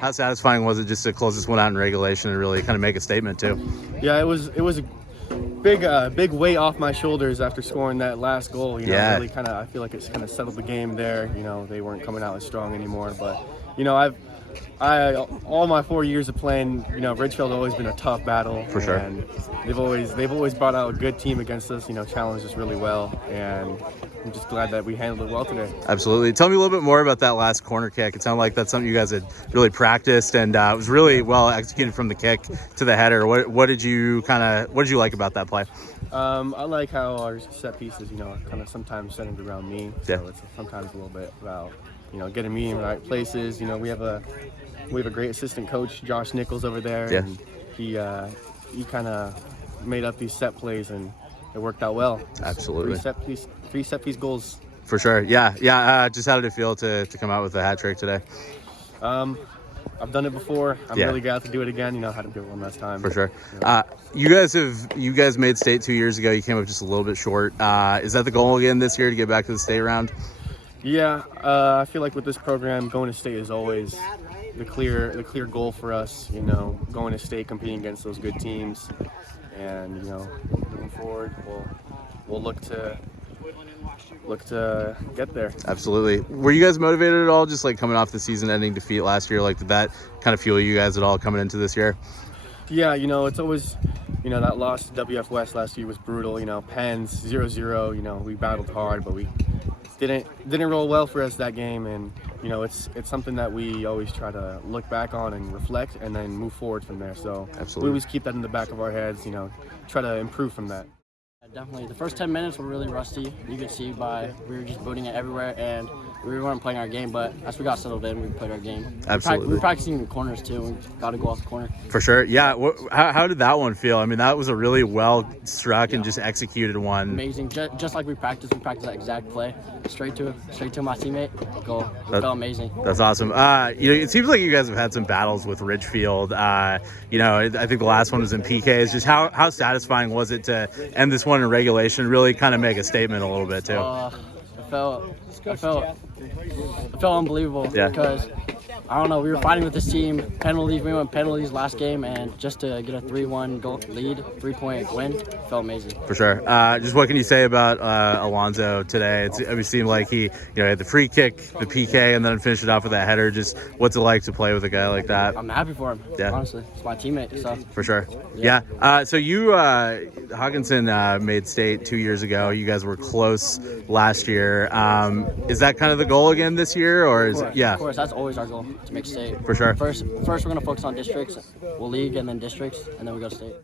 How satisfying was it just to close this one out in regulation and really kind of make a statement too? Yeah, it was a big weight off my shoulders after scoring that last goal. Really I feel like it's kind of settled the game there. They weren't coming out as strong anymore. But all my 4 years of playing, Ridgefield has always been a tough battle. For sure. And they've always brought out a good team against us. Challenged us really well, and I'm just glad that we handled it well today. Absolutely. Tell me a little bit more about that last corner kick. It sounded like that's something you guys had really practiced, and it was really well executed from the kick to the header. What did you like about that play? I like how our set pieces, kind of sometimes centered around me. So it's sometimes a little bit about getting me in the right places. We have a great assistant coach, Josh Nichols, over there, and he kind of made up these set plays, and it worked out well. Absolutely. Three set piece goals. For sure. Yeah. Just how did it feel to come out with a hat trick today? I've done it before. I'm really glad to do it again. Had to do it one last time. For sure. You guys made state 2 years ago. You came up just a little bit short. Is that the goal again this year, to get back to the state round? Yeah, I feel like with this program, going to state is always the clear goal for us. Going to state, competing against those good teams, and moving forward, we'll look to get there. Absolutely. Were you guys motivated at all, just like coming off the season-ending defeat last year? Like, did that kind of fuel you guys at all coming into this year? Yeah, it's always, that loss to WF West last year was brutal. Pens 0-0. We battled hard, but we didn't roll well for us that game, and it's something that we always try to look back on and reflect, and then move forward from there. So absolutely, we always keep that in the back of our heads. Try to improve from that. Definitely. The first 10 minutes were really rusty. You could see we were just booting it everywhere, and we weren't playing our game. But as we got settled in, we played our game. Absolutely. We were practicing the corners too. We got to go off the corner. For sure. Yeah. How did that one feel? I mean, that was a really well struck and just executed one. Amazing. Just like we practiced that exact play, straight to my teammate. Goal. It felt amazing. That's awesome. It seems like you guys have had some battles with Ridgefield. I think the last one was in PKs. Just how satisfying was it to end this one in regulation, really kind of make a statement a little bit too? It felt unbelievable because I don't know, we were fighting with this team, penalties, we went penalties last game, and just to get a 3-1 goal lead, 3-point win, felt amazing. For sure. Just what can you say about Alonzo today? It seemed like he had the free kick, the PK, and then finished it off with that header. Just what's it like to play with a guy like that? I'm happy for him, honestly. It's my teammate, so. For sure. Yeah. So you, Hockinson made state 2 years ago. You guys were close last year. Is that kind of the goal again this year, or is it? Yeah. Of course, that's always our goal, to make state. For sure. First we're going to focus on districts. We'll league and then districts, and then we go to state.